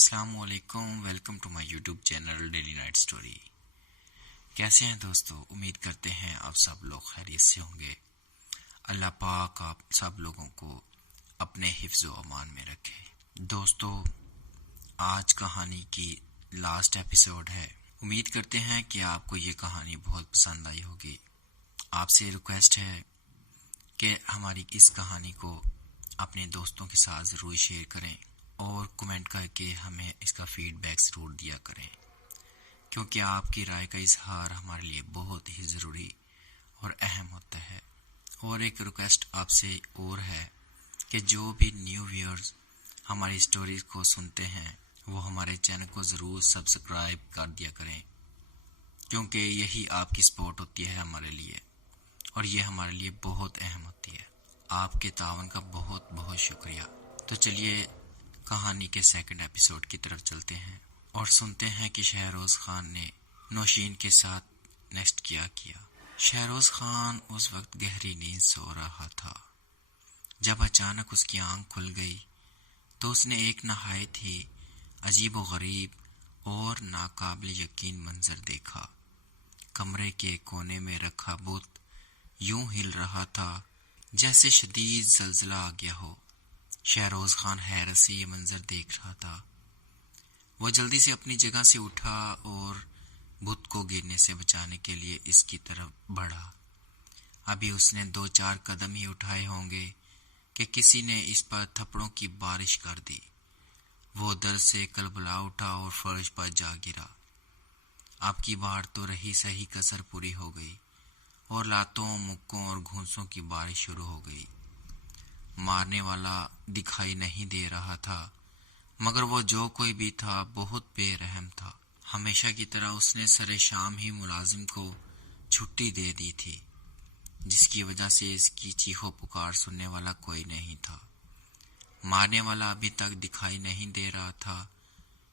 السلام علیکم، welcome to my YouTube channel daily night story. کیسے ہیں دوستو؟ امید کرتے ہیں آپ سب لوگ خیریت سے ہوں گے۔ اللہ پاک آپ سب لوگوں کو اپنے حفظ و امان میں رکھے۔ دوستو، آج کہانی کی لاسٹ ایپیسوڈ ہے۔ امید کرتے ہیں کہ آپ کو یہ کہانی بہت پسند آئی ہوگی۔ آپ سے ریکویسٹ ہے کہ ہماری اس کہانی کو اپنے دوستوں کے ساتھ ضرور شیئر کریں اور کمنٹ کر کے ہمیں اس کا فیڈ بیک ضرور دیا کریں، کیونکہ آپ کی رائے کا اظہار ہمارے لیے بہت ہی ضروری اور اہم ہوتا ہے۔ اور ایک ریکویسٹ آپ سے اور ہے کہ جو بھی نیو ویئرز ہماری سٹوریز کو سنتے ہیں وہ ہمارے چینل کو ضرور سبسکرائب کر دیا کریں، کیونکہ یہی آپ کی سپورٹ ہوتی ہے ہمارے لیے، اور یہ ہمارے لیے بہت اہم ہوتی ہے۔ آپ کے تعاون کا بہت بہت شکریہ۔ تو چلیے کہانی کے سیکنڈ ایپیسوڈ کی طرف چلتے ہیں اور سنتے ہیں کہ شہروز خان نے نوشین کے ساتھ نیکسٹ کیا۔ شہروز خان اس وقت گہری نیند سو رہا تھا جب اچانک اس کی آنکھ کھل گئی تو اس نے ایک نہایت ہی عجیب و غریب اور ناقابل یقین منظر دیکھا۔ کمرے کے کونے میں رکھا بت یوں ہل رہا تھا جیسے شدید زلزلہ آ گیا ہو۔ شہروز خان حیرت سے یہ منظر دیکھ رہا تھا۔ وہ جلدی سے اپنی جگہ سے اٹھا اور بت کو گرنے سے بچانے کے لیے اس کی طرف بڑھا۔ ابھی اس نے 2-4 قدم ہی اٹھائے ہوں گے کہ کسی نے اس پر تھپڑوں کی بارش کر دی۔ وہ درد سے کلبلا اٹھا اور فرش پر جا گرا۔ اب کی بار تو رہی سہی کسر پوری ہو گئی اور لاتوں، مکوں اور گھونسوں کی بارش شروع ہو گئی۔ مارنے والا دکھائی نہیں دے رہا تھا، مگر وہ جو کوئی بھی تھا بہت بے رحم تھا۔ ہمیشہ کی طرح اس نے سر شام ہی ملازم کو چھٹی دے دی تھی، جس کی وجہ سے اس کی چیخو پکار سننے والا کوئی نہیں تھا۔ مارنے والا ابھی تک دکھائی نہیں دے رہا تھا۔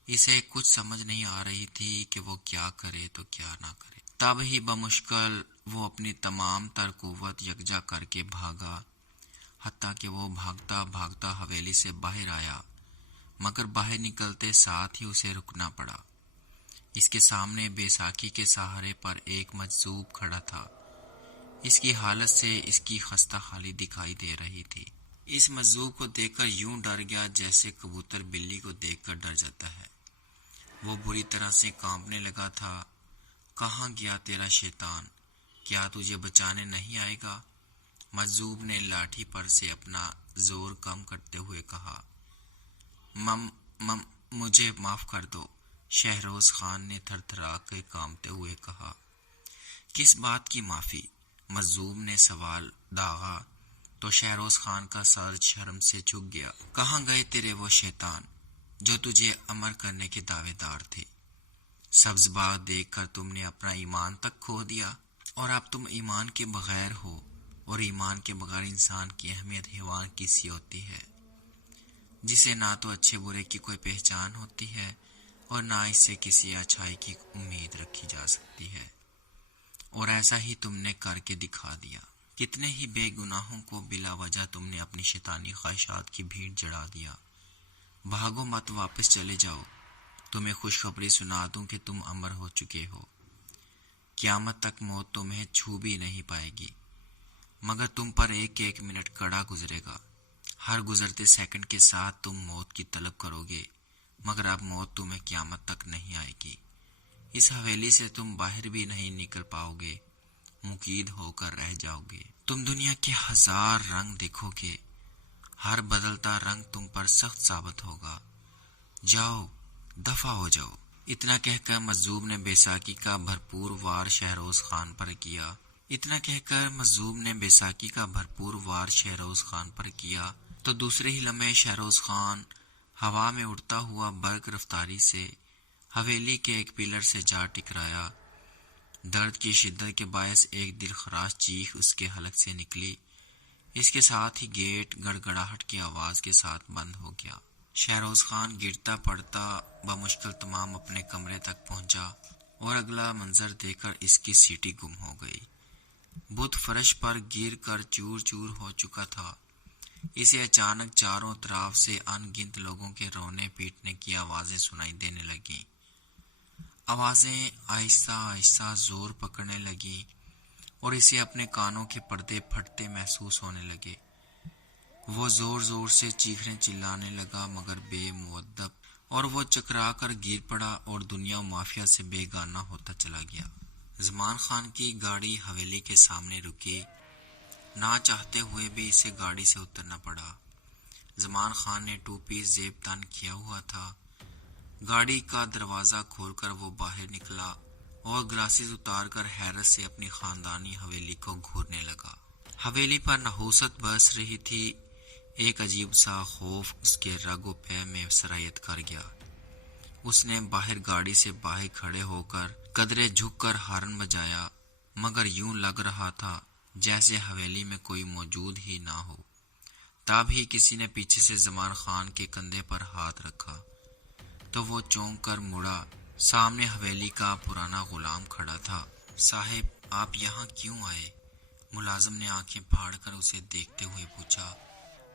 اسے کچھ سمجھ نہیں آ رہی تھی کہ وہ کیا کرے تو کیا نہ کرے۔ تب ہی بمشکل وہ اپنی تمام تر قوت یکجا کر کے بھاگا، حتیٰ کہ وہ بھاگتا بھاگتا حویلی سے باہر آیا، مگر باہر نکلتے ساتھ ہی اسے رکنا پڑا۔ اس کے سامنے بیساکھی کے سہارے پر ایک مجذوب کھڑا تھا۔ اس کی حالت سے اس کی خستہ حالی دکھائی دے رہی تھی۔ اس مجذوب کو دیکھ کر یوں ڈر گیا جیسے کبوتر بلی کو دیکھ کر ڈر جاتا ہے۔ وہ بری طرح سے کانپنے لگا تھا۔ کہاں گیا تیرا شیطان؟ کیا تجھے بچانے نہیں آئے گا؟ مجذوب نے لاٹھی پر سے اپنا زور کم کرتے ہوئے کہا۔ مجھے معاف کر دو، شہروز خان نے تھر تھرا کے کانپتے ہوئے کہا۔ کس بات کی معافی؟ مجذوب نے سوال داغا تو شہروز خان کا سر شرم سے جھک گیا۔ کہاں گئے تیرے وہ شیطان جو تجھے امر کرنے کے دعوے دار تھے؟ سبز باغ دیکھ کر تم نے اپنا ایمان تک کھو دیا، اور اب تم ایمان کے بغیر ہو، اور ایمان کے بغیر انسان کی اہمیت حیوان کی سی ہوتی ہے، جسے نہ تو اچھے برے کی کوئی پہچان ہوتی ہے اور نہ اس سے کسی اچھائی کی امید رکھی جا سکتی ہے، اور ایسا ہی تم نے کر کے دکھا دیا۔ کتنے ہی بے گناہوں کو بلا وجہ تم نے اپنی شیطانی خواہشات کی بھیڑ چڑھا دیا۔ بھاگو مت، واپس چلے جاؤ، تمہیں خوشخبری سنا دوں کہ تم امر ہو چکے ہو۔ قیامت تک موت تمہیں چھو بھی نہیں پائے گی، مگر تم پر ایک ایک منٹ کڑا گزرے گا۔ ہر گزرتے سیکنڈ کے ساتھ تم موت کی طلب کرو گے، مگر اب موت تمہیں قیامت تک نہیں آئے گی۔ اس حویلی سے تم باہر بھی نہیں نکل پاؤ گے، مقید ہو کر رہ جاؤ گے۔ تم دنیا کے 1000 رنگ دیکھو گے، ہر بدلتا رنگ تم پر سخت ثابت ہوگا۔ جاؤ، دفع ہو جاؤ۔ اتنا کہہ کر مجذوب نے بیساکھی کا بھرپور وار شہروز خان پر کیا تو دوسرے ہی لمحے شہروز خان ہوا میں اڑتا ہوا برق رفتاری سے حویلی کے ایک پلر سے جا ٹکرایا۔ درد کی شدت کے باعث ایک دلخراش چیخ اس کے حلق سے نکلی۔ اس کے ساتھ ہی گیٹ گڑگڑاہٹ کی آواز کے ساتھ بند ہو گیا۔ شہروز خان گرتا پڑتا بمشکل تمام اپنے کمرے تک پہنچا اور اگلا منظر دیکھ کر اس کی سیٹی گم ہو گئی۔ بت فرش پر گر کر چور چور ہو چکا تھا۔ اسے اچانک چاروں طرف سے ان گنت لوگوں کے رونے پیٹنے کی آوازیں سنائی دینے لگیں۔ آوازیں آہستہ آہستہ زور پکڑنے لگیں اور اسے اپنے کانوں کے پردے پھٹتے محسوس ہونے لگے۔ وہ زور زور سے چیخنے چلانے لگا مگر بے مؤدب، اور وہ چکرا کر گر پڑا اور دنیا و مافیا سے بے گانہ ہوتا چلا گیا۔ زمان خان کی گاڑی حویلی کے سامنے رکی، نہ چاہتے ہوئے بھی اسے گاڑی سے اترنا پڑا۔ زمان خان نے 2 پیس زیب تن کیا ہوا تھا۔ گاڑی کا دروازہ کھول کر وہ باہر نکلا اور گلاسز اتار کر حیرت سے اپنی خاندانی حویلی کو گھورنے لگا۔ حویلی پر نحوست برس رہی تھی۔ ایک عجیب سا خوف اس کے رگ و پے میں سرایت کر گیا۔ اس نے باہر گاڑی سے باہر کھڑے ہو کر قدرے جھک کر ہارن بجایا، مگر یوں لگ رہا تھا جیسے حویلی میں کوئی موجود ہی نہ ہو۔ تب ہی کسی نے پیچھے سے زمان خان کے کندھے پر ہاتھ رکھا تو وہ چونک کر مڑا۔ سامنے حویلی کا پرانا غلام کھڑا تھا۔ صاحب، آپ یہاں کیوں آئے؟ ملازم نے آنکھیں پھاڑ کر اسے دیکھتے ہوئے پوچھا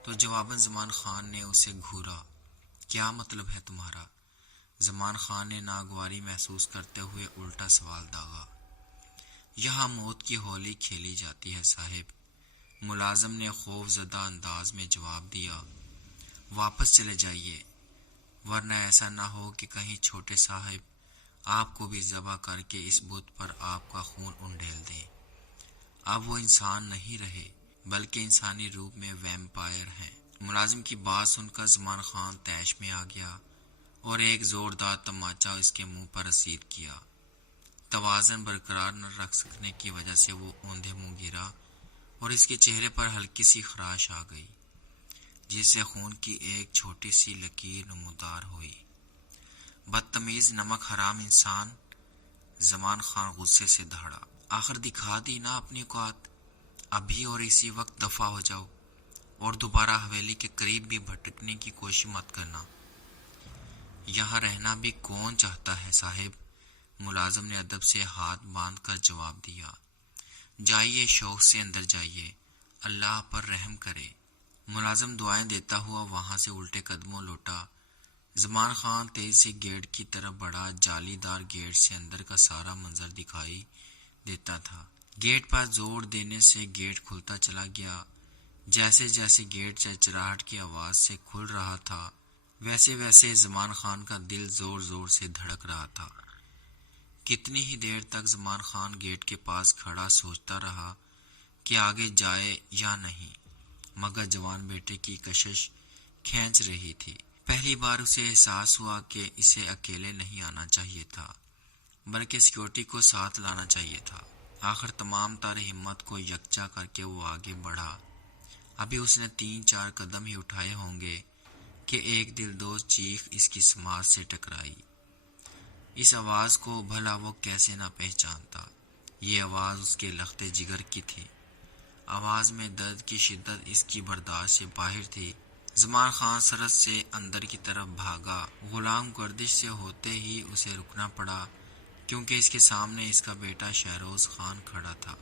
تو جواباً زمان خان نے اسے گھورا۔ کیا مطلب ہے تمہارا؟ زمان خان نے ناگواری محسوس کرتے ہوئے الٹا سوال داغا۔ یہاں موت کی ہولی کھیلی جاتی ہے صاحب، ملازم نے خوف زدہ انداز میں جواب دیا۔ واپس چلے جائیے، ورنہ ایسا نہ ہو کہ کہیں چھوٹے صاحب آپ کو بھی ذبح کر کے اس بت پر آپ کا خون انڈیل دیں۔ اب وہ انسان نہیں رہے بلکہ انسانی روپ میں ویمپائر ہیں۔ ملازم کی بات سن کر زمان خان طیش میں آ گیا اور ایک زوردار تماچا اس کے منہ پر رسید کیا۔ توازن برقرار نہ رکھ سکنے کی وجہ سے وہ اوندھے منہ گرا اور اس کے چہرے پر ہلکی سی خراش آ گئی جس سے خون کی ایک چھوٹی سی لکیر نمودار ہوئی۔ بدتمیز نمک حرام انسان! زمان خان غصے سے دہڑا۔ آخر دکھا دی نا اپنی اوقات، ابھی اور اسی وقت دفع ہو جاؤ اور دوبارہ حویلی کے قریب بھی بھٹکنے کی کوشش مت کرنا۔ یہاں رہنا بھی کون چاہتا ہے صاحب؟ ملازم نے ادب سے ہاتھ باندھ کر جواب دیا۔ جائیے، شوق سے اندر جائیے، اللہ پر رحم کرے۔ ملازم دعائیں دیتا ہوا وہاں سے الٹے قدموں لوٹا۔ زمان خان تیزی سے گیٹ کی طرف بڑھا۔ جالی دار گیٹ سے اندر کا سارا منظر دکھائی دیتا تھا۔ گیٹ پر زور دینے سے گیٹ کھلتا چلا گیا۔ جیسے جیسے گیٹ چرچراہٹ کی آواز سے کھل رہا تھا ویسے ویسے زمان خان کا دل زور زور سے دھڑک رہا تھا۔ کتنی ہی دیر تک زمان خان گیٹ کے پاس کھڑا سوچتا رہا کہ آگے جائے یا نہیں، مگر جوان بیٹے کی کشش کھینچ رہی تھی۔ پہلی بار اسے احساس ہوا کہ اسے اکیلے نہیں آنا چاہیے تھا بلکہ سیکورٹی کو ساتھ لانا چاہیے تھا۔ آخر تمام تر ہمت کو یکجا کر کے وہ آگے بڑھا۔ ابھی اس نے 3-4 قدم ہی اٹھائے ہوں گے کہ ایک دلدوز چیخ اس کی سماعت سے ٹکرائی۔ اس آواز کو بھلا وہ کیسے نہ پہچانتا؟ یہ آواز اس کے لخت جگر کی تھی۔ آواز میں درد کی شدت اس کی برداشت سے باہر تھی۔ زمان خان سرت سے اندر کی طرف بھاگا۔ غلام گردش سے ہوتے ہی اسے رکنا پڑا کیونکہ اس کے سامنے اس کا بیٹا شہروز خان کھڑا تھا۔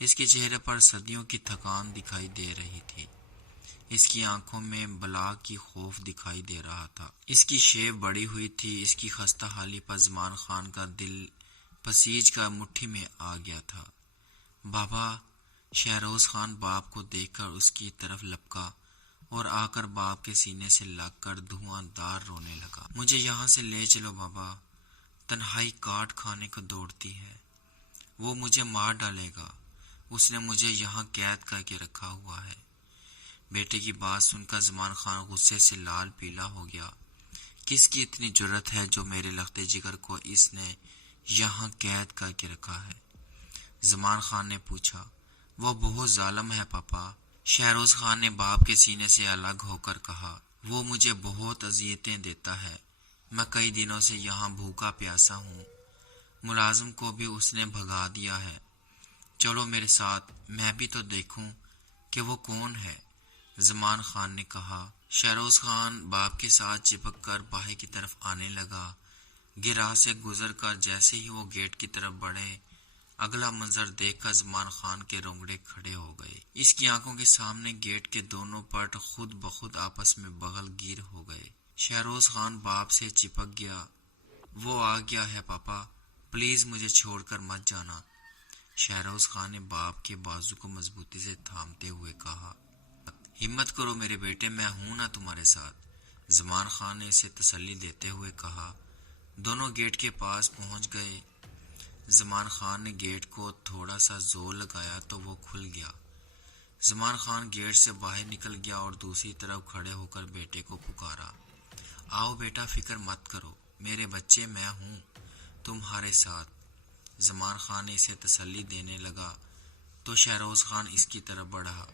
اس کے چہرے پر صدیوں کی تھکان دکھائی دے رہی تھی۔ اس کی آنکھوں میں بلا کی خوف دکھائی دے رہا تھا۔ اس کی شیب بڑی ہوئی تھی۔ اس کی خستہ حالی پر زمان خان کا دل پسیج کر مٹھی میں آ گیا تھا۔ بابا! شہروز خان باپ کو دیکھ کر اس کی طرف لپکا اور آ کر باپ کے سینے سے لگ کر دھواں دار رونے لگا۔ مجھے یہاں سے لے چلو بابا، تنہائی کاٹ کھانے کو دوڑتی ہے، وہ مجھے مار ڈالے گا، اس نے مجھے یہاں قید کر کے رکھا ہوا ہے۔ بیٹے کی بات سن کر زمان خان غصے سے لال پیلا ہو گیا۔ کس کی اتنی جرأت ہے جو میرے لخت جگر کو اس نے یہاں قید کر کے رکھا ہے؟ زمان خان نے پوچھا۔ وہ بہت ظالم ہے پاپا، شہروز خان نے باپ کے سینے سے الگ ہو کر کہا۔ وہ مجھے بہت اذیتیں دیتا ہے، میں کئی دنوں سے یہاں بھوکا پیاسا ہوں۔ ملازم کو بھی اس نے بھگا دیا ہے۔ چلو میرے ساتھ، میں بھی تو دیکھوں کہ وہ کون ہے، زمان خان نے کہا۔ شہروز خان باپ کے ساتھ چپک کر باہر کی طرف آنے لگا۔ گراہ سے گزر کر جیسے ہی وہ گیٹ کی طرف بڑھے، اگلا منظر دیکھ کر زمان خان کے رونگٹے کھڑے ہو گئے۔ اس کی آنکھوں کے سامنے گیٹ کے دونوں پٹ خود بخود آپس میں بغل گیر ہو گئے۔ شہروز خان باپ سے چپک گیا۔ وہ آ گیا ہے پاپا، پلیز مجھے چھوڑ کر مت جانا۔ شہروز خان نے باپ کے بازو کو مضبوطی سے تھامتے ہوئے کہا، ہمت کرو میرے بیٹے، میں ہوں نا تمہارے ساتھ۔ زمان خان نے اسے تسلی دیتے ہوئے کہا۔ دونوں گیٹ کے پاس پہنچ گئے۔ زمان خان نے گیٹ کو تھوڑا سا زور لگایا تو وہ کھل گیا۔ زمان خان گیٹ سے باہر نکل گیا اور دوسری طرف کھڑے ہو کر بیٹے کو پکارا، آؤ بیٹا، فکر مت کرو میرے بچے، میں ہوں تمہارے ساتھ۔ زمان خان نے اسے تسلی دینے لگا تو شہروز خان اس کی طرف بڑھا۔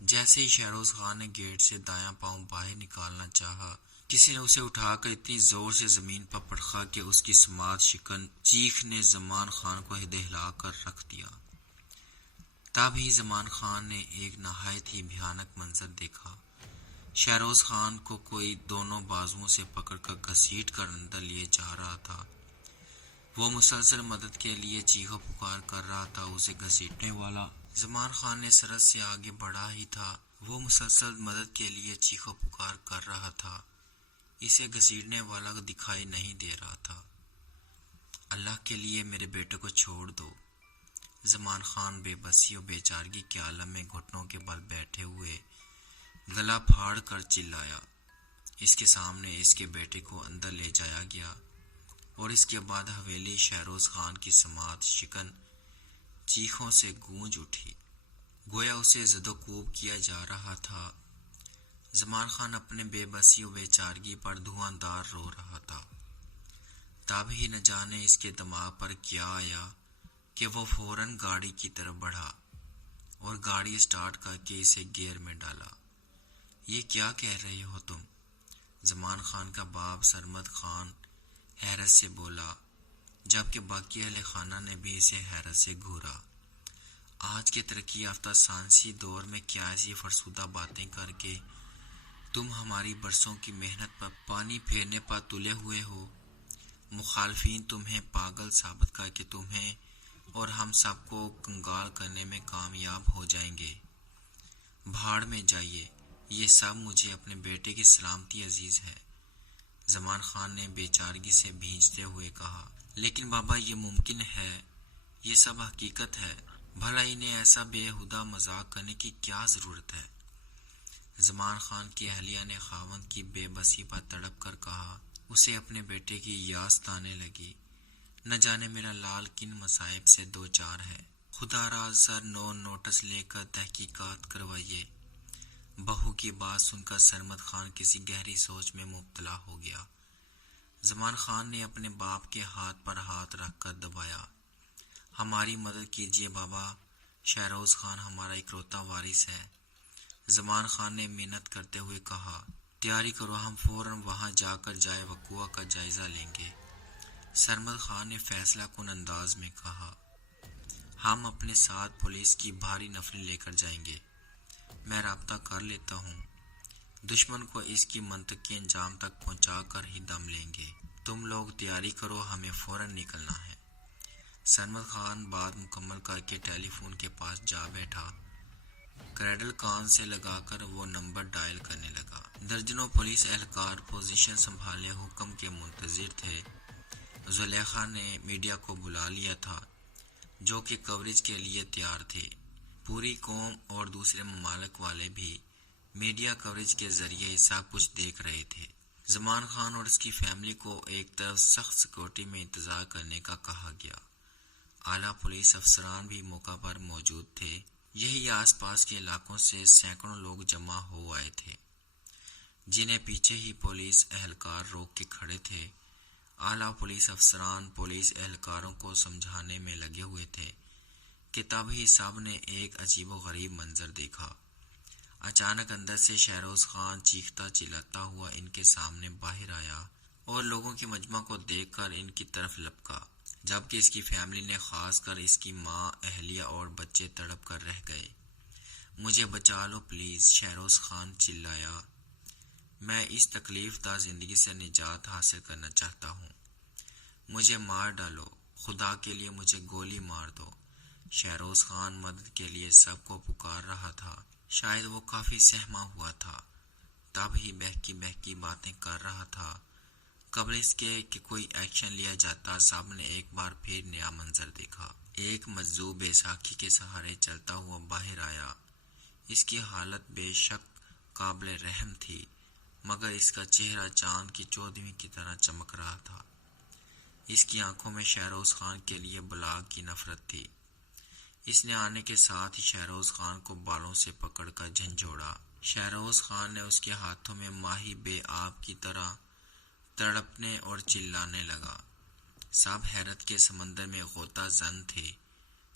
جیسے ہی شہروز خان نے گیٹ سے دایاں پاؤں باہر نکالنا چاہا، کسی نے اسے اٹھا کر اتنی زور سے زمین پر پٹخا کہ اس کی سماعت شکن چیخ نے زمان خان کو دہلا کر رکھ دیا۔ تب ہی زمان خان نے ایک نہایت ہی بھیانک منظر دیکھا۔ شہروز خان کو کوئی دونوں بازوؤں سے پکڑ کر گھسیٹ کر اندر لیے جا رہا تھا۔ وہ مسلسل مدد کے لیے چیخو پکار کر رہا تھا۔ اسے گھسیٹنے والا زمان خان نے سرحد سے آگے بڑھا ہی تھا۔ وہ مسلسل مدد کے لیے چیخو پکار کر رہا تھا۔ اسے گھسیٹنے والا دکھائی نہیں دے رہا تھا۔ اللہ کے لیے میرے بیٹے کو چھوڑ دو۔ زمان خان بے بسی و بے چارگی کے عالم میں گھٹنوں کے بل بیٹھے ہوئے گلا پھاڑ کر چلایا۔ اس کے سامنے اس کے بیٹے کو اندر لے جایا گیا اور اس کے بعد حویلی شہروز خان کی سماعت شکن چیخوں سے گونج اٹھی، گویا اسے زد و کوب کیا جا رہا تھا۔ زمان خان اپنے بے بسی و بے چارگی پر دھواں دار رو رہا تھا۔ تب ہی نہ جانے اس کے دماغ پر کیا آیا کہ وہ فوراً گاڑی کی طرف بڑھا اور گاڑی سٹارٹ کر کے اسے گیئر میں ڈالا۔ یہ کیا کہہ رہے ہو تم؟ زمان خان کا باپ سرمد خان حیرت سے بولا، جبکہ باقی اہل خانہ نے بھی اسے حیرت سے گھورا۔ آج کے ترقی یافتہ سائنسی دور میں کیا ایسی فرسودہ باتیں کر کے تم ہماری برسوں کی محنت پر پانی پھیرنے پر تلے ہوئے ہو؟ مخالفین تمہیں پاگل ثابت کر کے تمہیں اور ہم سب کو کنگال کرنے میں کامیاب ہو جائیں گے۔ بھاڑ میں جائیے، یہ سب مجھے اپنے بیٹے کی سلامتی عزیز ہے۔ زمان خان نے بے چارگی سے بھیجتے ہوئے کہا، لیکن بابا یہ ممکن ہے، یہ سب حقیقت ہے، بھلا انہیں ایسا بے ہودہ مذاق کرنے کی کیا ضرورت ہے؟ زمان خان کی اہلیہ نے خاوند کی بے بسی پر تڑپ کر کہا۔ اسے اپنے بیٹے کی یاس آنے لگی۔ نہ جانے میرا لال کن مصائب سے دو چار ہے، خدا را سر نوٹس لے کر تحقیقات کروائیے۔ بہو کی بات سن کر سرمد خان کسی گہری سوچ میں مبتلا ہو گیا۔ زمان خان نے اپنے باپ کے ہاتھ پر ہاتھ رکھ کر دبایا۔ ہماری مدد کیجیے بابا، شہروز خان ہمارا اکلوتا وارث ہے۔ زمان خان نے منت کرتے ہوئے کہا، تیاری کرو، ہم فوراً وہاں جا کر جائے وقوع کا جائزہ لیں گے۔ سرمد خان نے فیصلہ کن انداز میں کہا، ہم اپنے ساتھ پولیس کی بھاری نفری لے کر جائیں گے۔ میں رابطہ کر لیتا ہوں، دشمن کو اس کی منطق کے انجام تک پہنچا کر ہی دم لیں گے۔ تم لوگ تیاری کرو، ہمیں فوراً نکلنا ہے۔ سرمد خان بات مکمل کر کے ٹیلی فون کے پاس جا بیٹھا۔ کریڈل کان سے لگا کر وہ نمبر ڈائل کرنے لگا۔ درجنوں پولیس اہلکار پوزیشن سنبھالے حکم کے منتظر تھے۔ زلیخا نے میڈیا کو بلا لیا تھا، جو کہ کوریج کے لیے تیار تھے۔ پوری قوم اور دوسرے ممالک والے بھی میڈیا کوریج کے ذریعے سب کچھ دیکھ رہے تھے۔ زمان خان اور اس کی فیملی کو ایک طرف سخت سیکورٹی میں انتظار کرنے کا کہا گیا۔ اعلیٰ پولیس افسران بھی موقع پر موجود تھے۔ یہی آس پاس کے علاقوں سے سینکڑوں لوگ جمع ہو آئے تھے، جنہیں پیچھے ہی پولیس اہلکار روک کے کھڑے تھے۔ اعلیٰ پولیس افسران پولیس اہلکاروں کو سمجھانے میں لگے ہوئے تھے کہ تب ہی سب نے ایک عجیب و غریب منظر دیکھا۔ اچانک اندر سے شہروز خان چیختا چلاتا ہوا ان کے سامنے باہر آیا اور لوگوں کے مجمع کو دیکھ کر ان کی طرف لپکا، جبکہ اس کی فیملی نے، خاص کر اس کی ماں، اہلیہ اور بچے تڑپ کر رہ گئے۔ مجھے بچا لو پلیز، شہروز خان چلایا، میں اس تکلیف دہ زندگی سے نجات حاصل کرنا چاہتا ہوں، مجھے مار ڈالو، خدا کے لیے مجھے گولی مار دو۔ شہروز خان مدد کے لیے سب کو پکار رہا تھا۔ شاید وہ کافی سہما ہوا تھا، تب ہی بہکی بہکی باتیں کر رہا تھا۔ قبل اس کے کہ کوئی ایکشن لیا جاتا، سب نے ایک بار پھر نیا منظر دیکھا۔ ایک مجذوب بیساکھی کے سہارے چلتا ہوا باہر آیا۔ اس کی حالت بے شک قابل رحم تھی، مگر اس کا چہرہ چاند کی چودھویں کی طرح چمک رہا تھا۔ اس کی آنکھوں میں شہروز خان کے لیے بلاگ کی نفرت تھی۔ اس نے آنے کے ساتھ ہی شہروز خان کو بالوں سے پکڑ کر جھنجھوڑا۔ شہروز خان نے اس کے ہاتھوں میں ماہی بے آب کی طرح تڑپنے اور چلانے لگا۔ سب حیرت کے سمندر میں غوطہ زن تھے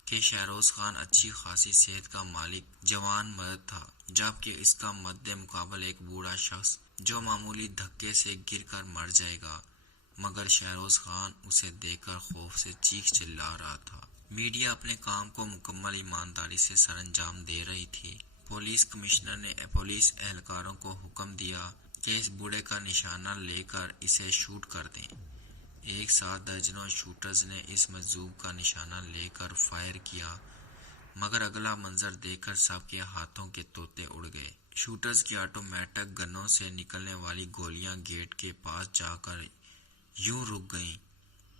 کہ شہروز خان اچھی خاصی صحت کا مالک جوان مرد تھا، جبکہ اس کا مد مقابل ایک بوڑھا شخص جو معمولی دھکے سے گر کر مر جائے گا، مگر شہروز خان اسے دیکھ کر خوف سے چیخ چلا رہا تھا۔ میڈیا اپنے کام کو مکمل ایمانداری سے سر انجام دے رہی تھی۔ پولیس کمشنر نے پولیس اہلکاروں کو حکم دیا کہ اس بوڑھے کا نشانہ لے کر اسے شوٹ کر دیں۔ ایک ساتھ درجنوں شوٹرز نے اس مجذوب کا نشانہ لے کر فائر کیا، مگر اگلا منظر دیکھ کر سب کے ہاتھوں کے طوطے اڑ گئے۔ شوٹرز کی آٹومیٹک گنوں سے نکلنے والی گولیاں گیٹ کے پاس جا کر یوں رک گئیں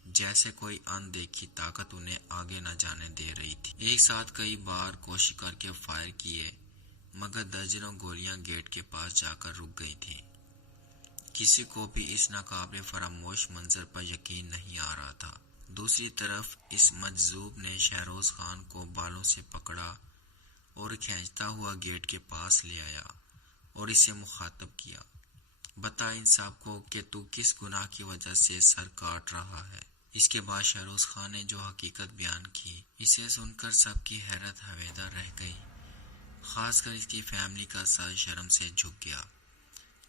جیسے کوئی اندیکھی طاقت انہیں آگے نہ جانے دے رہی تھی۔ ایک ساتھ کئی بار کوشش کر کے فائر کیے، مگر درجنوں گولیاں گیٹ کے پاس جا کر رک گئی تھیں۔ کسی کو بھی اس ناقابل فراموش منظر پر یقین نہیں آ رہا تھا۔ دوسری طرف اس مجذوب نے شہروز خان کو بالوں سے پکڑا اور کھینچتا ہوا گیٹ کے پاس لے آیا اور اسے مخاطب کیا، بتا ان سب کو کہ تو کس گناہ کی وجہ سے سر کاٹ رہا ہے۔ اس کے بعد شہروز خان نے جو حقیقت بیان کی، اسے سن کر سب کی حیرت حویدار رہ گئی، خاص کر اس کی فیملی کا سر شرم سے جھک گیا۔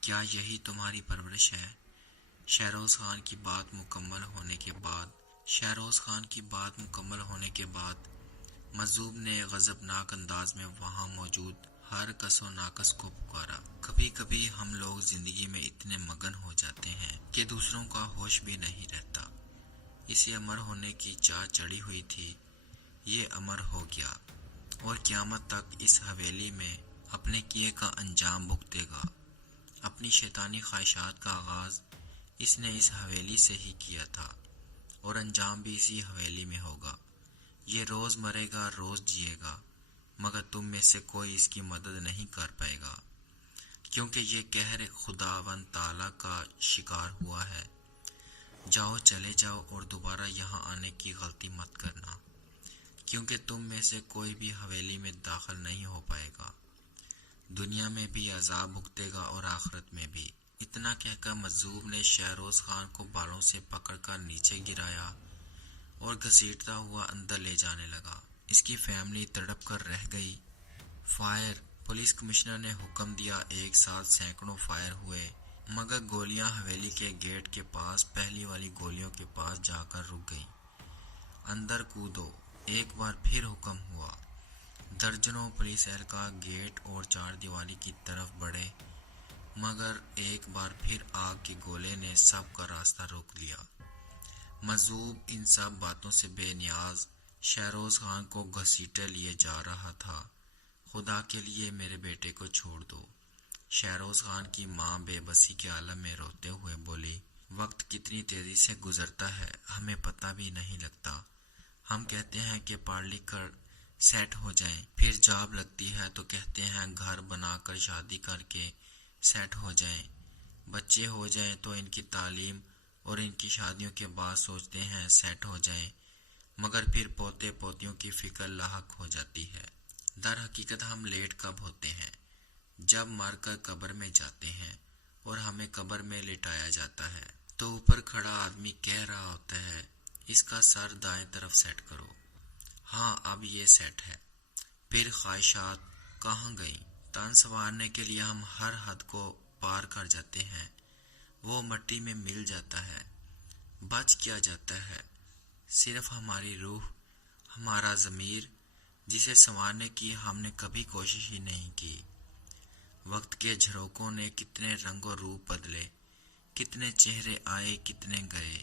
کیا یہی تمہاری پرورش ہے؟ شہروز خان کی بات مکمل ہونے کے بعد مجذوب نے غضبناک انداز میں وہاں موجود ہر کس و ناکس کو پکارا۔ کبھی کبھی ہم لوگ زندگی میں اتنے مگن ہو جاتے ہیں کہ دوسروں کا ہوش بھی نہیں رہتا۔ اسے امر ہونے کی چاہ چڑھی ہوئی تھی، یہ امر ہو گیا اور قیامت تک اس حویلی میں اپنے کیے کا انجام بھگتے گا۔ اپنی شیطانی خواہشات کا آغاز اس نے اس حویلی سے ہی کیا تھا اور انجام بھی اسی حویلی میں ہوگا۔ یہ روز مرے گا، روز جیے گا، مگر تم میں سے کوئی اس کی مدد نہیں کر پائے گا، کیونکہ یہ قہر خداوند تعالیٰ کا شکار ہوا ہے۔ جاؤ، چلے جاؤ اور دوبارہ یہاں آنے کی غلطی مت کرنا، کیونکہ تم میں سے کوئی بھی حویلی میں داخل نہیں ہو پائے گا۔ دنیا میں بھی عذاب بھگتے گا اور آخرت میں بھی۔ اتنا کہہ کر مجذوب نے شہروز خان کو بالوں سے پکڑ کر نیچے گرایا اور گھسیٹتا ہوا اندر لے جانے لگا۔ اس کی فیملی تڑپ کر رہ گئی۔ فائر! پولیس کمشنر نے حکم دیا۔ ایک ساتھ سینکڑوں فائر ہوئے، مگر گولیاں حویلی کے گیٹ کے پاس پہلی والی گولیوں کے پاس جا کر رک گئیں۔ اندر کودو! ایک بار پھر حکم ہوا۔ درجنوں پولیس اہلکار گیٹ اور چار دیواری کی طرف بڑھے، مگر ایک بار پھر آگ کے گولے نے سب کا راستہ روک لیا۔ مجذوب ان سب باتوں سے بے نیاز شہروز خان کو گھسیٹے لیے جا رہا تھا۔ خدا کے لیے میرے بیٹے کو چھوڑ دو۔ شہروز خان کی ماں بے بسی کے عالم میں روتے ہوئے بولی، وقت کتنی تیزی سے گزرتا ہے، ہمیں پتہ بھی نہیں لگتا۔ ہم کہتے ہیں کہ پڑھ لکھ کر سیٹ ہو جائیں، پھر جاب لگتی ہے تو کہتے ہیں گھر بنا کر شادی کر کے سیٹ ہو جائیں، بچے ہو جائیں تو ان کی تعلیم اور ان کی شادیوں کے بعد سوچتے ہیں سیٹ ہو جائیں، مگر پھر پوتے پوتیوں کی فکر لاحق ہو جاتی ہے۔ در حقیقت ہم لیٹ کب ہوتے ہیں؟ جب مر کر قبر میں جاتے ہیں اور ہمیں قبر میں لٹایا جاتا ہے تو اوپر کھڑا آدمی کہہ رہا ہوتا ہے، اس کا سر دائیں طرف سیٹ کرو۔ ہاں، اب یہ سیٹ ہے۔ پھر خواہشات کہاں گئیں؟ تن سنوارنے کے لیے ہم ہر حد کو پار کر جاتے ہیں، وہ مٹی میں مل جاتا ہے۔ بچ کیا جاتا ہے؟ صرف ہماری روح، ہمارا ضمیر، جسے سنوارنے کی ہم نے کبھی کوشش ہی نہیں کی۔ وقت کے جھروکوں نے کتنے رنگ و روپ بدلے، کتنے چہرے آئے، کتنے گئے۔